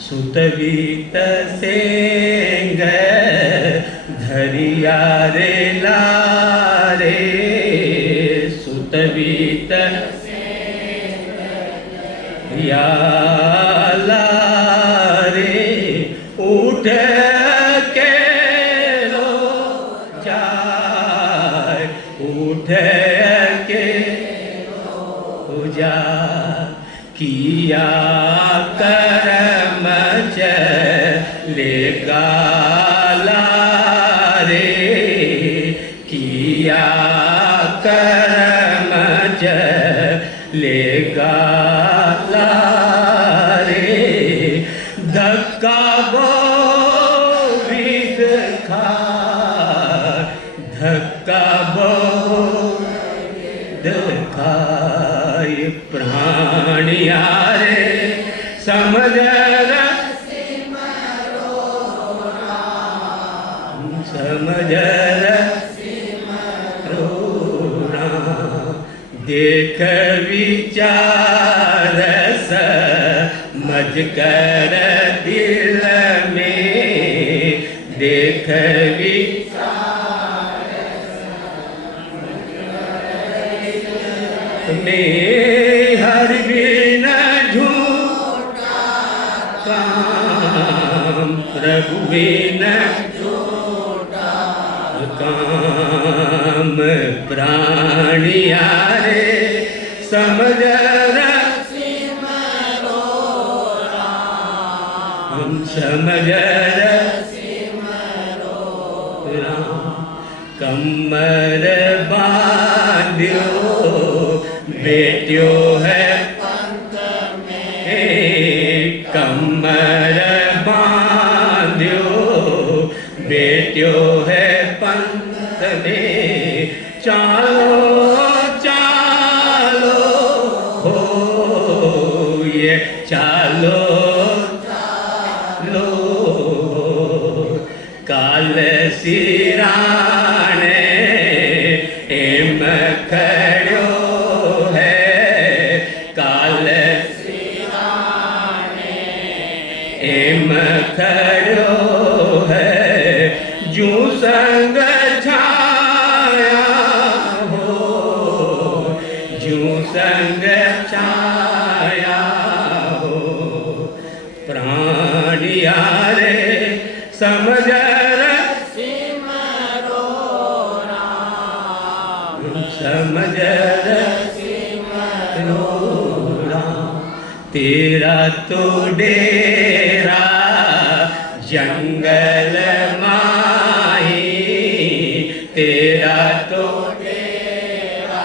सुतवीत सेंग धरिया रे लारे सुतवीत या लारे उठ के लो जाए उठ के हो जा किया कर्म चलेगा लारे किया कर्म चलेगा लारे धक्का वो विद खा धक्का वो खाए प्राणिया रे समझ समझ देख विचार समझ कर दिल में देख में हर बिना झूठा काम प्रभु बिना झूठा काम प्राणिया रे समझ हम समझ कमर बांध्यो बेटियों है पंथ में कमर बांध्यो बेटियों है पंथ में चालो चालो हो ये चालो चालो काल सिराने एम खड़ो एम खड़ो है जू संग छाया हो जू संग छाया हो प्राणिया रे समझ समझ तेरा तो डेरा जंगल माही तेरा तो डेरा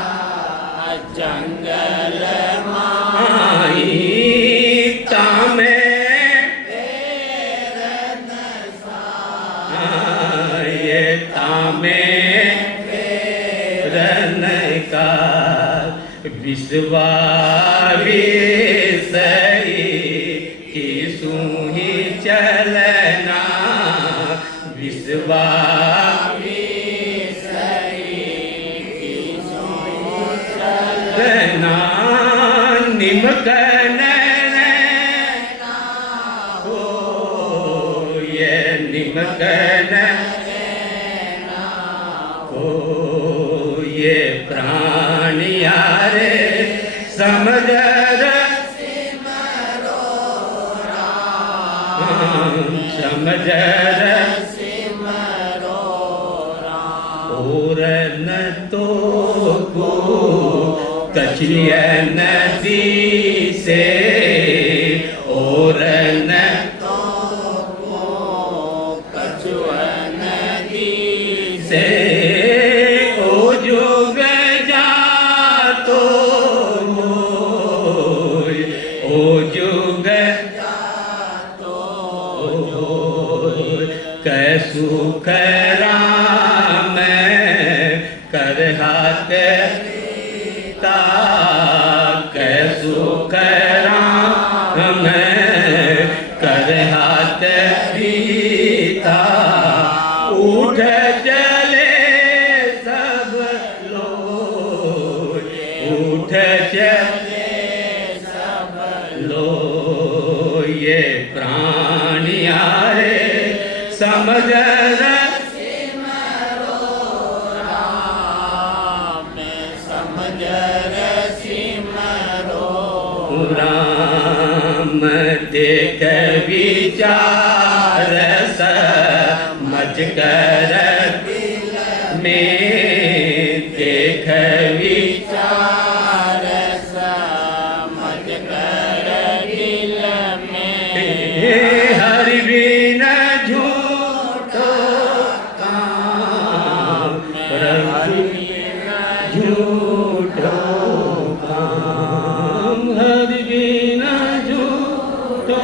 जंगल माही तामे ये तामे रन का विश्वावी चलना विश्वामी चलना निमकन हो ये निमकन हो ये प्राणिया रे समझ समझ और न तो को कछलिया नदी से और न तो को कछुआ नदी से ओ जोग जा तो ओ जोग सुख राम कर हाथ सुख राम राम देख विचार समझ कर में देख विचार समझ कर दिल में हरि बिन झूठो काम प्रभु झूठो काम हरि बिन झूठो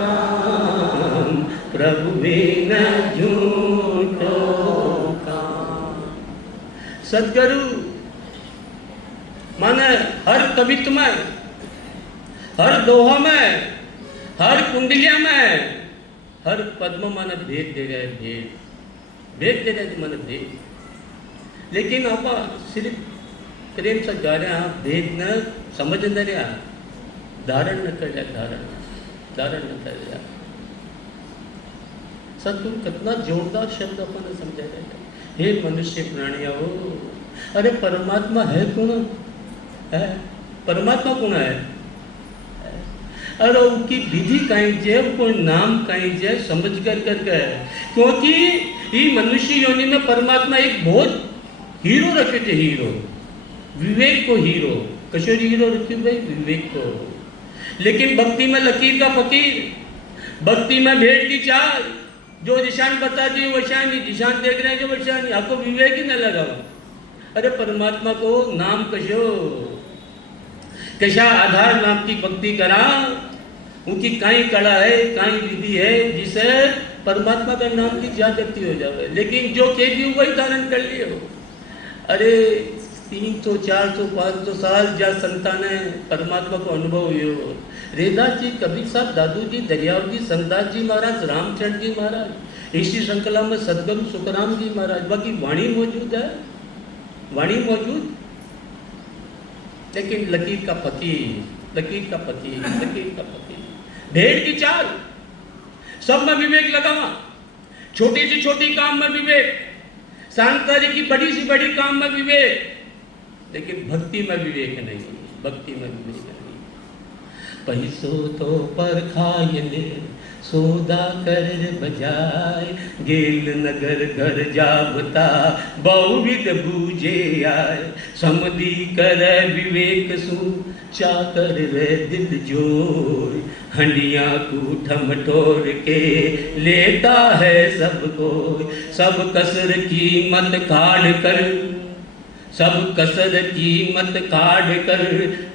काम प्रभु बिन झूठो काम। सदगुरु माने हर कवित्व में, हर दोहा में, हर कुंडलिया में, हर पद्म माने भेद दे रहे, भेद दे रहे माने भेद। लेकिन आप सिर्फ प्रेम से गा रहे हैं, भेद न समझ न रहा, धारण न कर रहा, धारण न कर रहा। सदगुरु कितना जोरदार शब्द अपन समझा रहे हैं। हे मनुष्य प्राणिया हो, अरे परमात्मा है कौन है? परमात्मा कौन है? अरे उनकी विधि कहीं जे, कोई नाम कहीं जे समझ कर करके, क्योंकि ये मनुष्य योनि में परमात्मा एक बहुत हीरो रखे थे, हीरो विवेक को, हीरो कशोरी हीरो रखे भाई विवेक को। लेकिन भक्ति में लकीर का फकीर, भक्ति में भेंट की चाल, जो निशान बता दी वो शान, निशान देख रहे हैं जो वशान, आपको विवेक ही न लगा। अरे परमात्मा को नाम कशो कशा आधार नाम की भक्ति करा, उनकी काई कला है, काई विधि है जिसे परमात्मा का नाम की जागृति हो जाए। लेकिन जो कह दी वही धारण कर लिए हो। अरे 300, 400, 500 साल जा संतान है परमात्मा को अनुभव हुए। रेदास जी, कबीर साहब, दादू जी, दरियाव जी, संतदास जी महाराज, रामचंद्र जी महाराज, इसी श्रृंखला में सदगुरु सुखराम जी महाराज, बाकी वाणी मौजूद है, वाणी मौजूद। लेकिन लकीर का फकीर, लकीर का फकीर, लकीर का फकीर, भेड़ की चाल, सब में विवेक लगावा, छोटी सी छोटी काम में विवेक, सांसारिक की बड़ी सी बड़ी काम में विवेक, लेकिन भक्ति में विवेक नहीं, भक्ति में विवेक नहीं। पैसो तो पर खाए ले सौदा कर बजाय, गेल नगर घर जाबता बहुविध बूझे आए, समधी कर विवेक सु चाकर रे दिल जोर, हंडिया कूठम टोर के लेता है सबको, सब कसर कीमत काढ़ कर, सब कसर कीमत काढ़ कर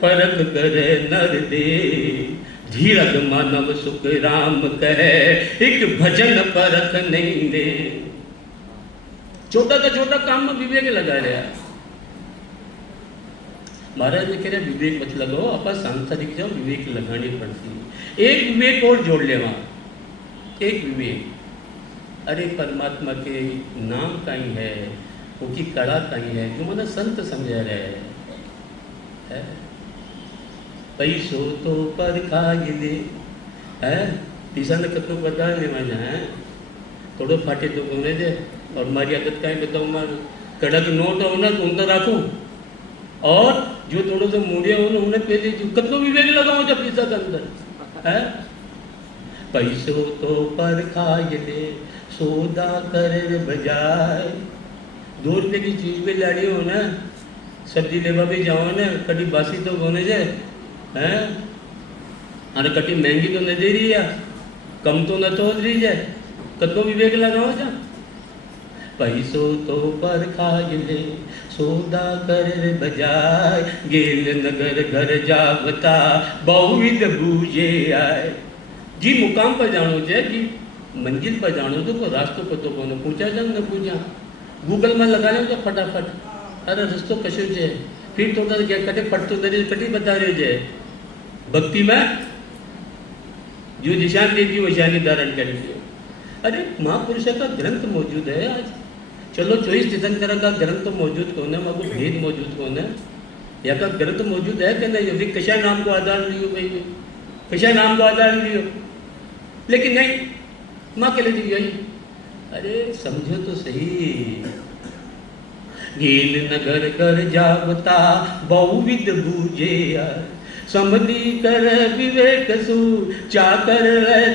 परख करे नर दे, धीरज मानव सुख राम कहे एक भजन परख नहीं दे। छोटा तो छोटा काम में विवेक लगा रहा। महाराज ने कह रहे विवेक मत लगाओ, आप सांसारिक जाओ, विवेक लगानी पड़ती। एक विवेक और जोड़ ले वहां, एक विवेक, अरे परमात्मा के नाम कहीं है, उनकी कड़ा कहीं है, जो मैंने संत समझा रहे है। पैसो तो पर खाए ले है, पीसा ने कतो बता ले मैंने है, थोड़ो फाटे तो घूमे दे, और मारी आदत का बताऊँ मैं, कड़क नोट हो ना तो उनका राखूं, और जो थोड़ो सा मुड़िया हो ना उन्हें पहले कतो विवेक लगाऊं जब पीसा के अंदर है। पैसो तो पर खाए ले सौदा कर बजाय, 2 रुपये की चीज पे लाड़ी हो ना, सब्जी लेवा भी जाओ ना, कटी बासी तो होने जाए हैं, अरे कटी महंगी तो न दे रही है, कम तो न तो रही जाए, कतो विवेक लगाओ जा। पैसो तो पर खाए ले सौदा कर बजाय, गेल नगर घर जावता बहुविध बूझे आए। जी मुकाम पर जानो जे, जी मंजिल पर जानो तो को रास्तों पर तो को पूछा जा न पूछा, गूगल में लगा ले फटाफट, अरे रस्तो कशो है, फिर थोड़ा क्या कटे पटतो दरी कटी बता रहे जे। भक्ति में जो निशान दे दी वो निशानी धारण कर लियो। अरे महापुरुष का ग्रंथ मौजूद है आज, चलो 24 तीर्थंकर का ग्रंथ तो मौजूद कौन है, मगर भेद मौजूद कौन है, या का ग्रंथ मौजूद है कि नहीं, कशा नाम को आधार लियो भाई, कशा नाम को आधार लियो। लेकिन नहीं, माँ के लिए यही अरे समझो तो सही। गील नगर कर जावता बहुविध बूझे, समझी कर विवेक सु चाकर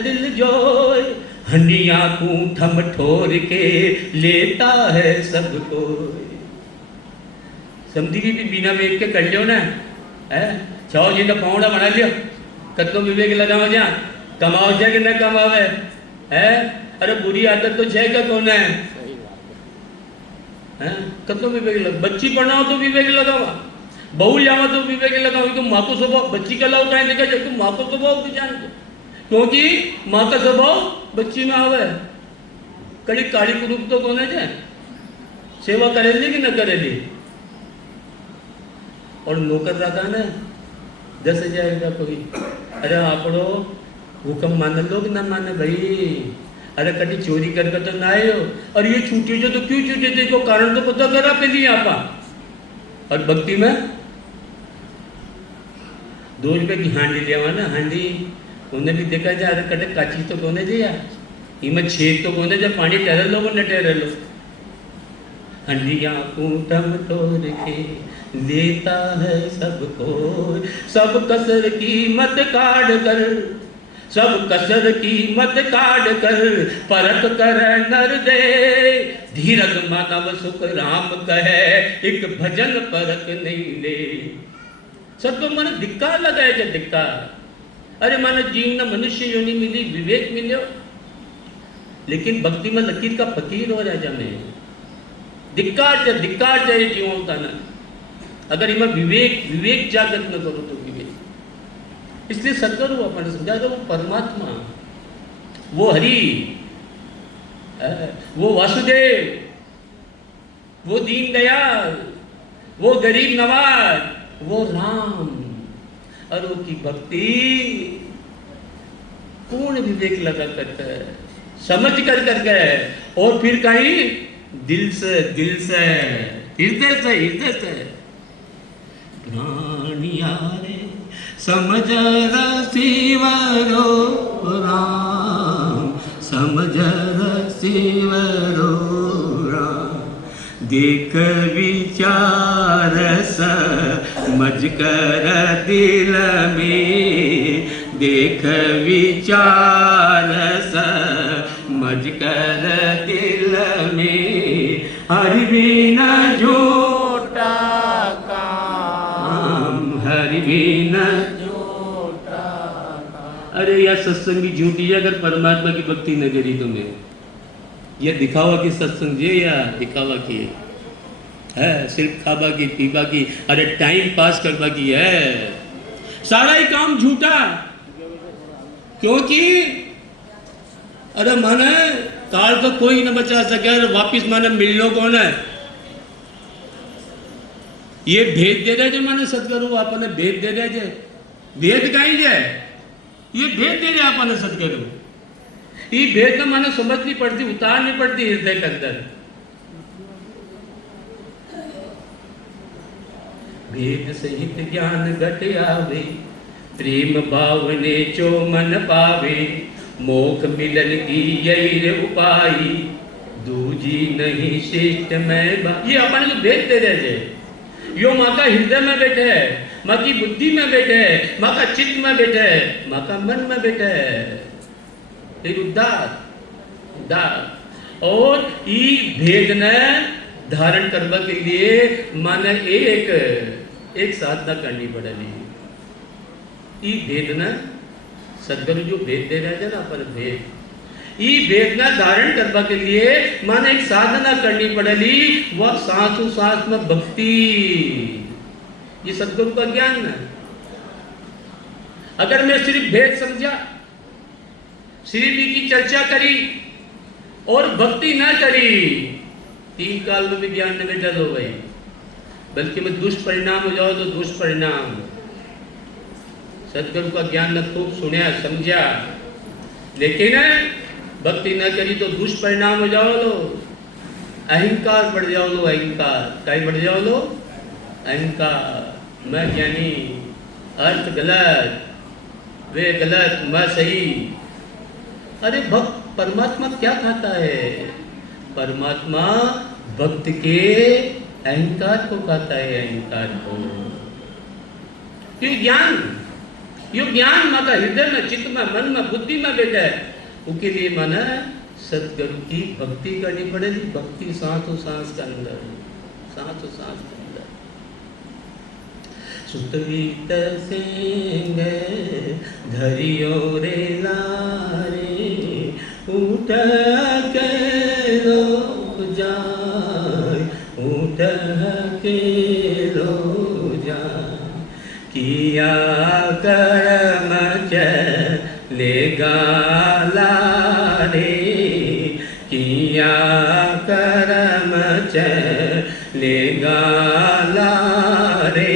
दिल जोय, हंडिया ठम ठोर के लेता है सबको। समझी भी बिना वेग के कर लियो ना है, छो जी तो पौड़ा बना लियो, कतो विवेक लगाओ जा, कमाओ जा कि न कमावे है। अरे बुरी आदत तो है क्या कौन है, कतो विवेक लग, बच्ची पढ़ाओ तो विवेक लगावा, बहू जावा तो विवेक लगाओ। तो माँ को स्वभाव बच्ची का लाओ कहीं देखा जाए तो माँ को स्वभाव भी जान, क्योंकि माँ का स्वभाव बच्ची में आवे। कड़ी काली कुरूप तो कौन है, सेवा करेली कि न करेली। और नौकर रखा ना 10,000 रुपया कोई, अरे आपड़ो हुक्म मान लो कि ना माने भाई। अरे कभी चोरी करके तो ना आए हो, और ये छूटे जो तो क्यों छूटे थे, को कारण तो पता करा पहले आपा। और भक्ति में 2 रुपये की हांडी लिया ना, हांडी उन्हें भी देखा जाए, अरे कटे काची तो कोने जे यार, इमें छेद तो कोने जब पानी ठहर लो न ठहर लो। हंडिया कूटम तोड़ के लेता है सबको, सब कसर की मत काट कर, सब कसर की मत काट कर, परख कर नर दे, धीरज मानव सुख राम कहे, एक भजन परख नहीं ले। सब तो मन धिक्कार लगाए जब धिक्कार। अरे मानो जीवन में मनुष्य योनि मिली, विवेक मिलो, लेकिन भक्ति में लकीर का फकीर हो राजा में धिक्कार जाए जीवों का ना। अगर इमें विवेक जागृत न करो तो विवेक। इसलिए सदगुरु अपन समझा दो, वो परमात्मा, वो हरि, वो वासुदेव, वो दीन दयाल, वो गरीब नवाज, वो राम, और वो की भक्ति पूर्ण विवेक लगा करके समझ कर करके, और फिर कहीं दिल से हृदय से प्राणियारे समझ रसीवरो राम, समझ रसीवरो राम, देख विचार समझ कर दिल में, देख विचार समझ कर दिल में, हरि बिना झूठा काम, हरि बिना झूठा काम। अरे यार सत्संग की झूठी है, अगर परमात्मा की भक्ति न करी तुम्हें, ये दिखावा की सत्संग है या दिखावा की है, सिर्फ खाबा की पीबा की, अरे टाइम पास करवा की है, सारा ही काम झूठा। क्योंकि अरे माने काल तो कोई न बचा सके, वापिस माने मिलनो कौन है। ये भेद दे रहे जो माने सदगुरु आपने भेद दे रहे जे, भेद कहीं जाए, ये भेद दे रहे आपने सदगुरु, ये भेद न माने समझनी पड़ती, उतारनी पड़ती हृदय के अंदर। भेद सहित ज्ञान घट आवे, प्रेम भाव ने चो मन पावे, मोख मिलन की यही रे उपाई, दूजी नहीं श्रेष्ठ में। ये अपन जो भेद दे रहे थे, यो माँ का हृदय में बैठे है, माँ की बुद्धि में बैठे है, माँ का चित्त में बैठे है, माँ का मन में बैठे है, एक उद्धार। और ये भेद ने धारण करने के लिए माने एक साधना करनी पड़ेगी। ये भेद न सदगुरु जो भेद दे रहे थे ना अपन भेद, ये भेद न धारण करने के लिए माने एक साधना करनी पड़ेगी, वह सांसों सांस में भक्ति। ये सदगुरु का ज्ञान है। अगर मैं सिर्फ भेद समझा, श्री जी की चर्चा करी और भक्ति ना करी, 3 काल में भी ज्ञान न बैठा हो गई, बल्कि मैं दुष्परिणाम हो जाओ तो दुष्परिणाम। सदगुरु का ज्ञान न खूब सुना समझा, लेकिन भक्ति न करी तो दुष्परिणाम हो जाओ लो, अहंकार बढ़ जाओ लो, अहंकार कहीं बढ़ जाओ लो, अहंकार मैं ज्ञानी, अर्थ गलत, वे गलत, मैं सही। अरे भक्त परमात्मा क्या खाता है, परमात्मा भक्त के अहंकार को खाता है, अहंकार को। यो ज्ञान माता हृदय में, चित्त में, मन में, बुद्धि में बैठा है। उसके लिए माना सतगुरु की भक्ति करनी पड़ेगी। भक्ति सांसों सांस के अंदर, सांसों सांस के अंदर। सुतवीत सिंह धरियो रे लारे, उठ के लो जाए, उठ के लो जाए, किया कर्म चलेगा लारे, किया कर्म चलेगा लारे,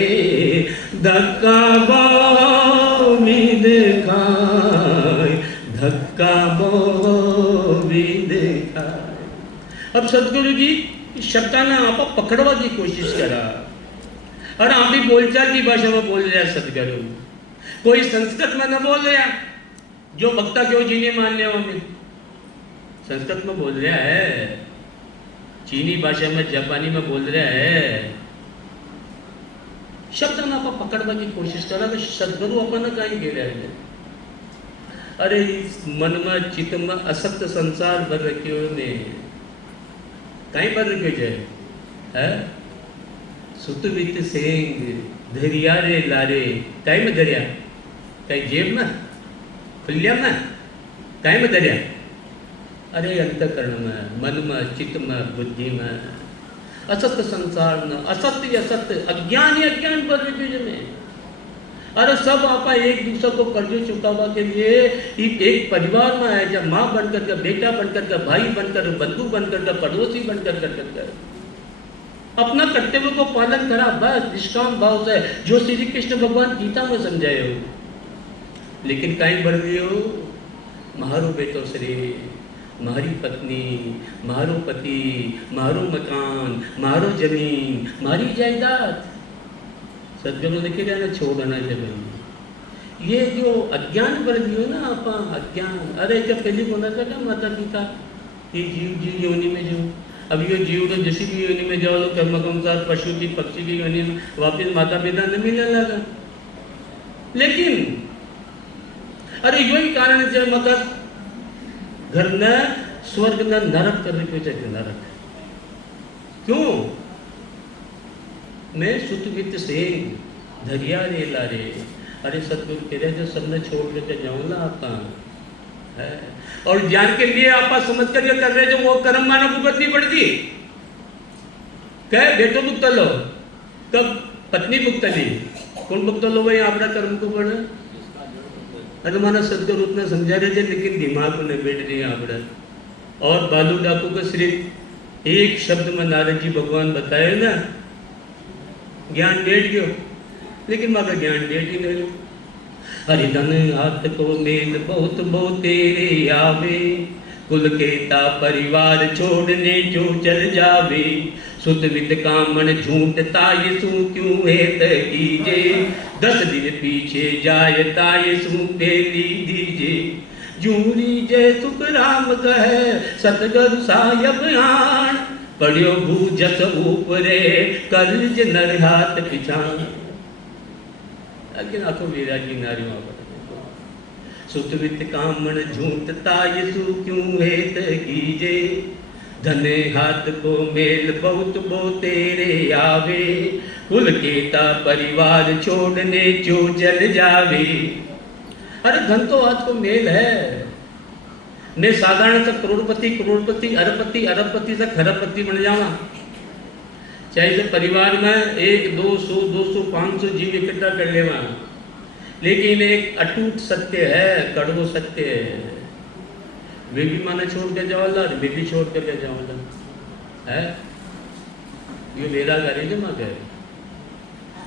धक्का बोमिद खाए, धक्का बोमिद खाए। अब सदगुरु जी शब्दांना आप पकड़वा की कोशिश करा, और आप भी बोलचाल की भाषा में बोल रहे हैं सदगुरु। कोई संस्कृत में न बोल रहा, जो भक्ता क्यों चीनी मान लिया, हमें संस्कृत में बोल रहा है, चीनी भाषा में, जापानी में बोल रहा है। शब्द ना आप पकड़वा की कोशिश करा तो सदगुरु अपन कहीं गे रहे हैं। अरे इस मन में, चित्त में असत्य संसार भर रखे ने, कहीं भर रखे जाए है। सुतवित सेंग धरिया रे लारे, कहीं में धरिया, कहीं जेब में, खुलिया में, कहीं में धरिया। अरे अंतकरण में, मन में, चित्त में, बुद्धि में, असत्य संसार में, असत्य असत्य, अज्ञान ही अज्ञान पर में। अरे सब आपा एक दूसरे को कर्ज चुकावा के लिए एक परिवार में है, जब माँ बनकर के, बेटा बनकर के, भाई बनकर, बंधु बनकर के, पड़ोसी बनकर कर अपना कर्तव्य को पालन करा, बस निष्काम भाव से, जो श्री कृष्ण भगवान गीता में समझाए हो। लेकिन कहीं बढ़ गए हो, महारो बेटो श्री, मारी पत्नी, मारो पति, मारो मकान, मारो जमीन, मारी जायदाद। सदगुरु ने क्या ना छोड़ना जमीन। ये जो अज्ञान बढ़ गई हो ना आपा, अज्ञान। अरे जब पहले बोला था ना माता पिता, ये जीव योनि में जो, अब ये जीव तो जैसी भी योनि में जाओ, कर्म अनुसार पशु की, पक्षी की योनि में वापिस माता पिता ने मिलने लगा। लेकिन अरे यही कारण से मतलब घर न स्वर्ग न नरक करने को चाहिए, नरक क्यों? मैं सुतवित सेंग धरिया रे लारे। अरे सतगुरु कह रहे जो सबने छोड़ के जाऊंगा आपका है, और ज्ञान के लिए आप समझ कर ये कर रहे जो वो कर्म मानो भुगतनी पड़ती। कह बेटो भुगत लो, कब पत्नी भुगतली, कौन भुगत लो भाई आपका कर्म को पड़े। अरे माना सदगुरु उतना समझा रहे थे, लेकिन दिमाग में नहीं बैठ रही आपड़ा। और बालू डाकू को सिर्फ एक शब्द में नारद जी भगवान बताए ना, ज्ञान बैठ गयो, लेकिन माँ का ज्ञान बैठ ही नहीं। हरिधन हाथ को मेल बहुत बहुत तेरे आवे, कुल केता परिवार छोड़ने जो चल जावे, सुतवित कामन झूठ ताय सू क्यों हेत कीजे, 10 दिन पीछे जाय ताय सू पेली दीजे, जूरी जय सुख राम कहे सतगुरु साहब आन, पढ़ियो भूजस ऊपरे कर्ज नर हाथ पिछान। लेकिन आखो विराजी नारियों सुतवित कामन झूठ ताय सू क्यों हेत कीजे, धने हाथ को मेल बहुत बो तेरे आवे, कुल केता परिवार छोड़ने जो जल जावे। अरे धन तो हाथ को मेल है। मैं साधारण से करोड़पति करोड़पति अरबपति अरबपति से खरबपति बन जावा, चाहे से परिवार में 1 200 200 500 जीव इकट्ठा कर लेवा, लेकिन एक अटूट सत्य है, कड़वो सत्य है, वे भी माने छोड़ के जाओला, वे भी छोड़ के जाओला है। ये मेरा गाड़ी जमा कर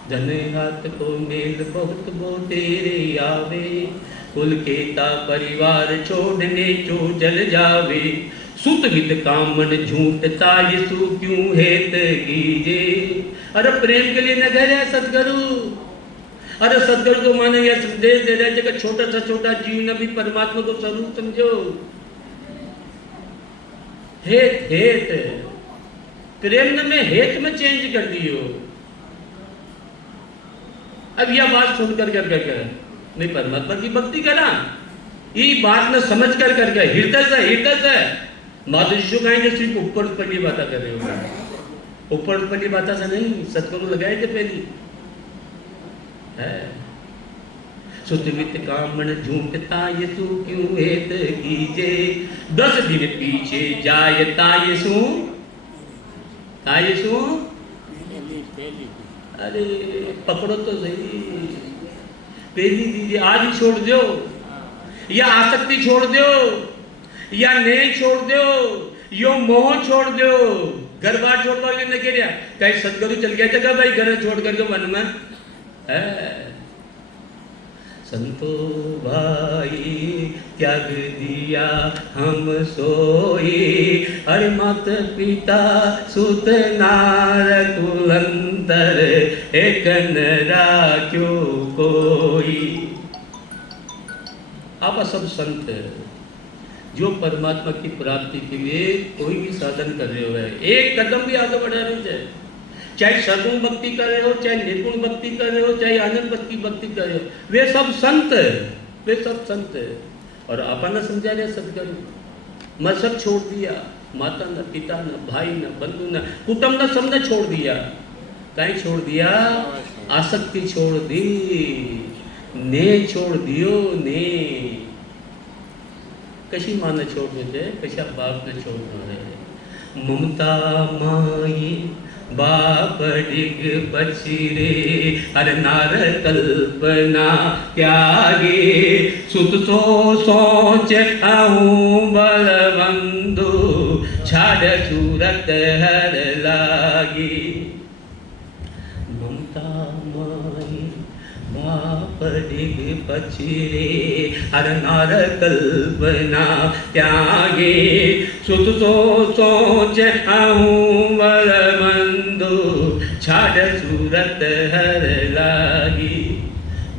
धने हाथ को मेल बहुत बो तेरे आवे, कुल केता परिवार छोड़ने जो जल जावे, सुतवित कामन झूठ ताय सू क्यों हेत कीजे। अरे प्रेम के लिए न कह रहे सदगुरु। अरे सदगुरु को माने यह संदेश दे रहे कि छोटा सा छोटा जीव न भी परमात्मा को स्वरूप समझो। हेत हेत प्रेम में हेत में चेंज कर दियो। अब यह बात सुन कर मैं परमात्मा की भक्ति करा, ये बात में समझ कर हृदय से माधुर्य कहेंगे सिर्फ ऊपर ऊपर बात कर रहे हो, ऊपर ऊपर बात से नहीं, सतगुरु लगाए थे पहली है। सुतमित कामन झूमता ये तू क्यों हेत कीजे, 10 दिन पीछे जाए ताये सू अरे पकड़ो तो सही, पहली दीजिए आज ही छोड़ दो, या आसक्ति छोड़ दो, या नेह छोड़ दो, यो मोह छोड़ दो, घर बार छोड़ दो। ने कह कहीं सदगुरु चल गया था भाई घर छोड़ करके मन में है। संतो भाई त्याग दिया हम सोई, अरे मात पिता सुत नार कुलंतर, एक नरा क्यों कोई। आप सब संत जो परमात्मा की प्राप्ति के लिए कोई भी साधन कर रहे हो, एक कदम भी आगे बढ़ा नहीं चाहिए, चाहे सगुण भक्ति कर रहे हो, चाहे निर्गुण भक्ति कर रहे हो, चाहे आनंद भक्ति कर रहे हो, वे सब संत है, वे सब संत है। और अपन समझा रहे सदगुरु, मैं सब छोड़ दिया, माता न पिता न भाई न बंधु न कुटुंब न सबने छोड़ दिया। कहीं छोड़ दिया? आसक्ति छोड़ दी, ने छोड़ दियो ने। कशी माँ ने छोड़ दे, कशा बाप ने छोड़ दे। ममता माई बाप डिग बचिरे, अरे नार कल्पना त्यागे, सुत सो सोच आहूं बलबंधु, छाड़ सूरत हर लागी। ममता माई बाप डिग बचिरे, अरे नार कल्पना त्यागे, सुत सो सोच आहूं बलबंधु, छाड़ सूरत हर लागी।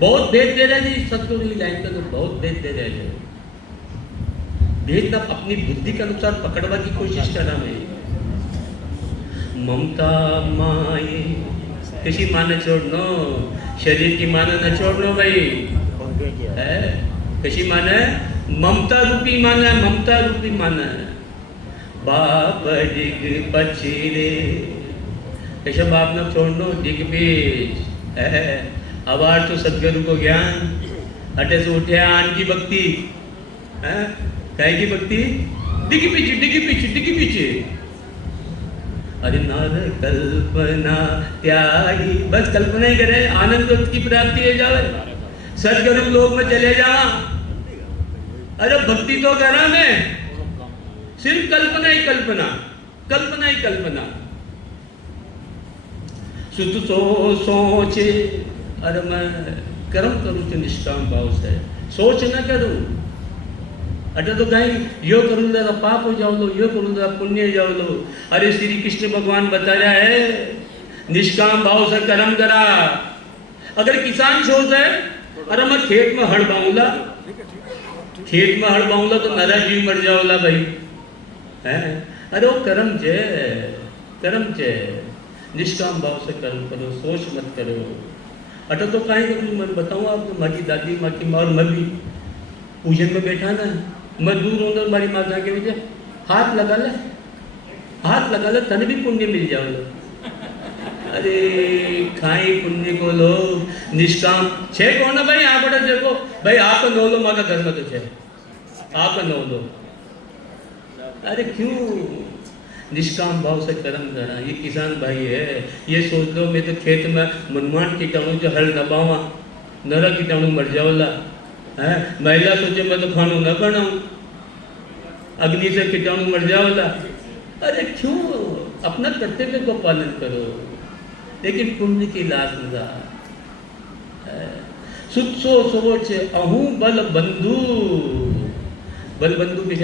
बहुत भेद दे रहे जी सतगुरु की लाइन तो बहुत भेद दे रहे हैं। भेद तब अपनी बुद्धि के अनुसार पकड़वा की कोशिश कर रहा मैं। ममता माए किसी माँ ने छोड़नो, शरीर की माँ न छोड़नो भाई है। किसी माँ ने ममता रूपी माना, ममता रूपी माना। बाप डिग पछिरे, कैसे बाप न छोड़नो डिग बीच है। अवार तो सदगुरु को ज्ञान अटे से उठे आन की भक्ति है। काय की भक्ति? डिग पीछे डिग पीछे डिग पीछे। अरे नार कल्पना त्यागी, बस कल्पना ही करे, आनंद की प्राप्ति हो जाए, सदगुरु लोक में चले जा। अरे भक्ति तो करा मैं, सिर्फ कल्पना ही कल्पना, कल्पना ही कल्पना। सुत सो सोचे, अरे मैं कर्म करूँ तो निष्काम भाव से, सोच न करूँ। अरे तो कहीं यो करूँ तो पाप हो जाओ लो, यो करूँ तो पुण्य हो जाओ लो। अरे श्री कृष्ण भगवान बता रहा है निष्काम भाव से कर्म करा। अगर किसान सोच है अरे मैं खेत में हड़ बाऊंगा, खेत में हड़ बाऊंगा तो मेरा जीव मर जाओला भाई है। अरे वो कर्म चे, कर्म चे, निष्काम भाव से कर्म करो, सोच मत करो। अटो तो कहीं करूँ मैं बताऊँ आपको, माँ की दादी, माँ की माँ और मैं भी पूजन में बैठा ना, मैं दूर हूँ तो हमारी माँ जाके मुझे हाथ लगा ले, हाथ लगा ले, तन भी पुण्य मिल जाओ। अरे खाई पुण्य को लोग निष्काम छे कौन ना भाई। आप बड़ा देखो भाई, आप नो लो माँ का धर्म तो छे, आप नो लो। अरे क्यों? निष्काम भाव से कर्म करा। ये किसान भाई है, ये सोच लो मैं तो खेत में मनमान कीटाणु जो हल दबावा, नरा कीटाणु मर जाओला है। महिला सोचे मैं तो खानू न बनाऊं, अग्नि से कीटाणु मर जाओला। अरे क्यों? अपना कर्तव्य को पालन करो, लेकिन पुण्य की लाश न। सुत सो सोच अहूं बल बंधु, बल बंधु के